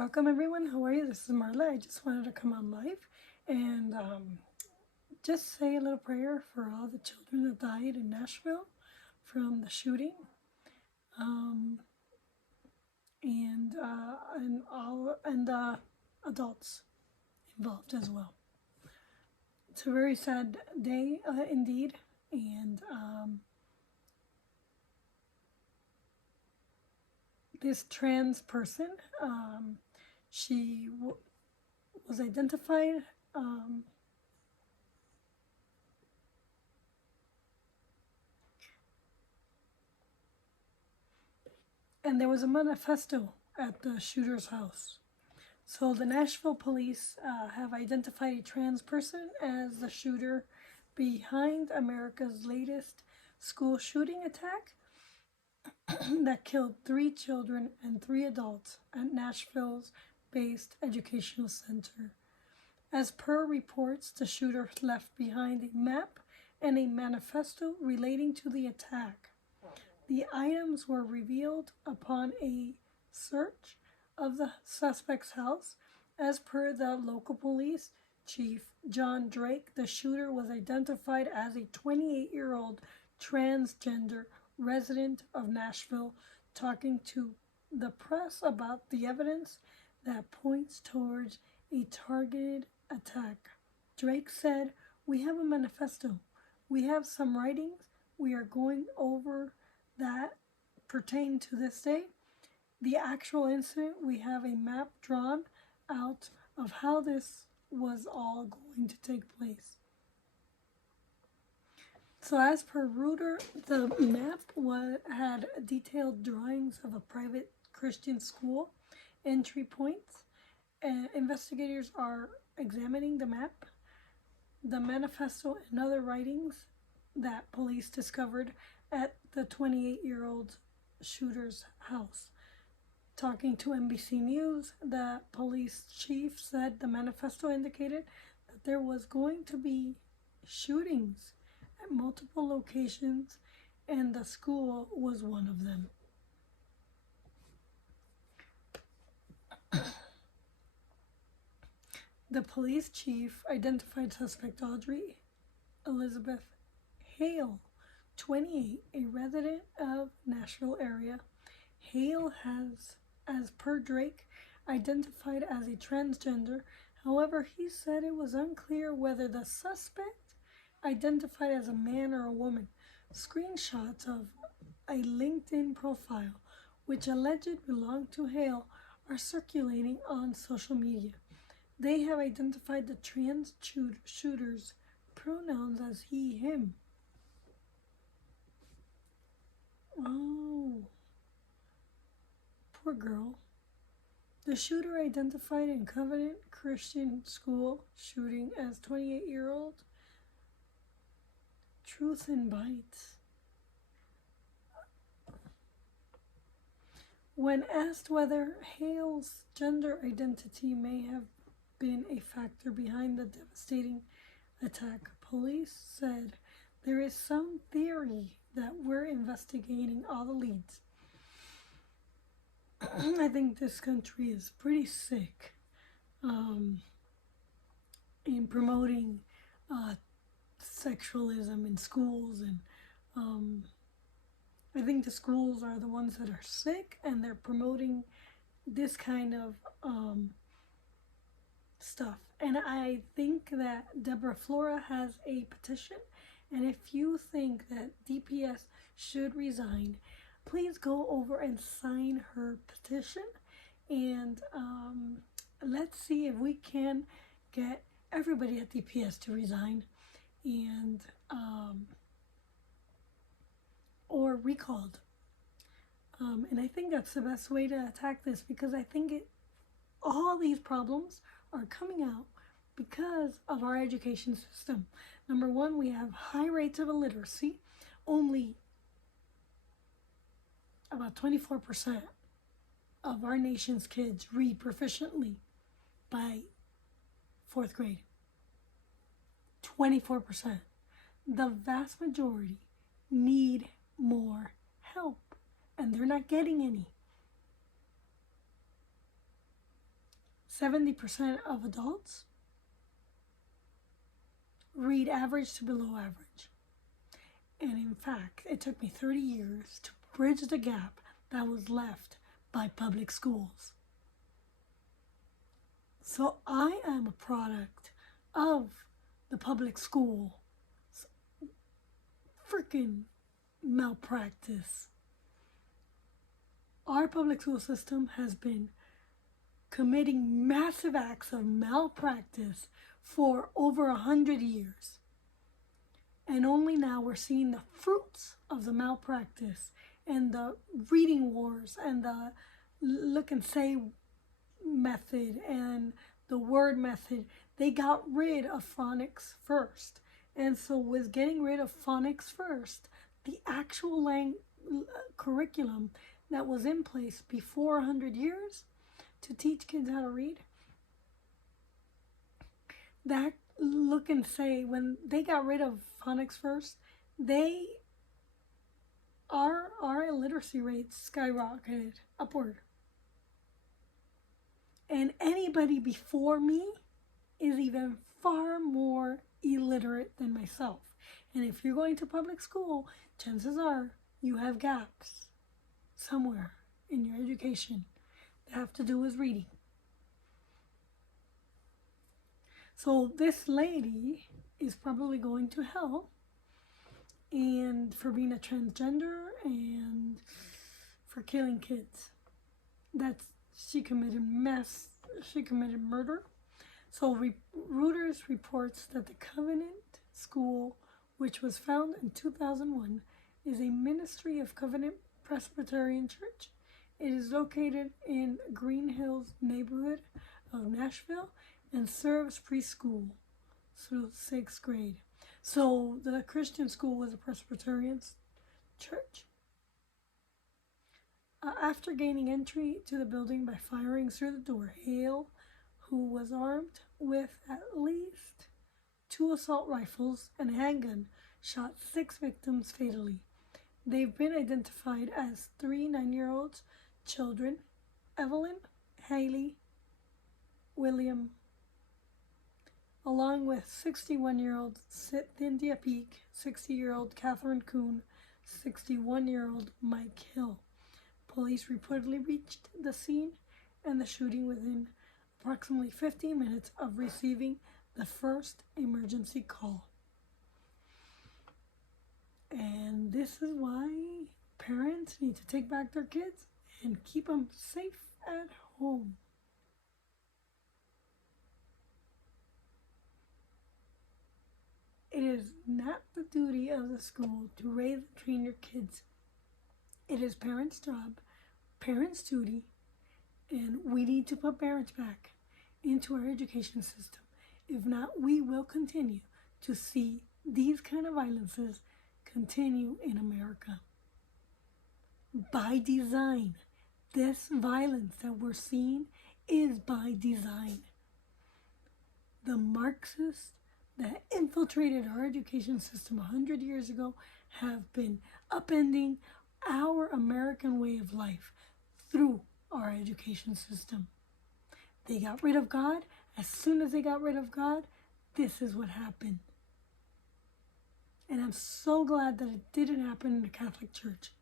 Welcome everyone. How are you? This is Marla. I just wanted to come on live and just say a little prayer for all the children that died in Nashville from the shooting, um, and the adults involved as well. It's a very sad day indeed, and this trans person, she was identified. And there was a manifesto at the shooter's house. So the Nashville police have identified a trans person as the shooter behind America's latest school shooting attack that killed 3 children and 3 adults at Nashville's based educational center. As per reports, the shooter left behind a map and a manifesto relating to the attack. The items were revealed upon a search of the suspect's house. As per the local police chief, John Drake, the shooter was identified as a 28-year-old transgender resident of Nashville, talking to the press about the evidence that points towards a targeted attack. Drake said, "We have a manifesto. We have some writings. We are going over that pertain to this day. The actual incident, we have a map drawn out of how this was all going to take place." So as per Reuter, the map had detailed drawings of a private Christian school entry points. Investigators are examining the map, the manifesto, and other writings that police discovered at the 28-year-old shooter's house. Talking to NBC News, the police chief said the manifesto indicated that there was going to be shootings at multiple locations, and the school was one of them. The police chief identified suspect Audrey Elizabeth Hale, 28, a resident of Nashville area. Hale has, as per Drake, identified as a transgender. However, he said it was unclear whether the suspect identified as a man or a woman. Screenshots of a LinkedIn profile, which alleged belonged to Hale, are circulating on social media. They have identified the trans shooter's pronouns as he, him. Oh, poor girl. The shooter identified in Covenant Christian School shooting as 28-year-old Truth and Bites. When asked whether Hale's gender identity may have been a factor behind the devastating attack, police said there is some theory that we're investigating all the leads. I think this country is pretty sick in promoting sexualism in schools, and I think the schools are the ones that are sick, and they're promoting this kind of stuff. And I think that Deborah Flora has a petition, and if you think that DPS should resign, please go over and sign her petition, and let's see if we can get everybody at DPS to resign and or recalled. And I think that's the best way to attack this, because I think all these problems are coming out because of our education system. Number one, we have high rates of illiteracy. Only about 24% of our nation's kids read proficiently by 4th grade. 24%. The vast majority need more help, and they're not getting any. 70% of adults read average to below average. And in fact, it took me 30 years to bridge the gap that was left by public schools. So I am a product of the public school freaking malpractice. Our public school system has been committing massive acts of malpractice for over 100 years. And only now we're seeing the fruits of the malpractice and the reading wars and the look and say method and the word method. They got rid of phonics first. And so with getting rid of phonics first, the actual curriculum that was in place before 100 years to teach kids how to read, that look and say, when they got rid of phonics first, our illiteracy rates skyrocketed upward. And anybody before me is even far more illiterate than myself. And if you're going to public school, chances are you have gaps somewhere in your education that have to do with reading. So this lady is probably going to hell, and for being a transgender and for killing kids. She committed murder. So Reuters reports that the Covenant School, which was founded in 2001, is a ministry of Covenant Presbyterian Church. It is located in Green Hills neighborhood of Nashville and serves preschool through 6th grade. So the Christian school was a Presbyterian church. After gaining entry to the building by firing through the door, Hale, who was armed with at least 2 assault rifles and a handgun, shot 6 victims fatally. They've been identified as 3 9-year-old children: Evelyn, Haley, William, along with 61-year-old Cynthia Peak, 60-year-old Catherine Kuhn, 61-year-old Mike Hill. Police reportedly reached the scene and the shooting within approximately 15 minutes of receiving the first emergency call. And this is why parents need to take back their kids and keep them safe at home. It is not the duty of the school to raise and train your kids. It is parents' job, parents' duty, and we need to put parents back into our education system. If not, we will continue to see these kind of violences continue in America. By design. This violence that we're seeing is by design. The Marxists that infiltrated our education system 100 years ago have been upending our American way of life through our education system. They got rid of God. As soon as they got rid of God, this is what happened. And I'm so glad that it didn't happen in the Catholic Church.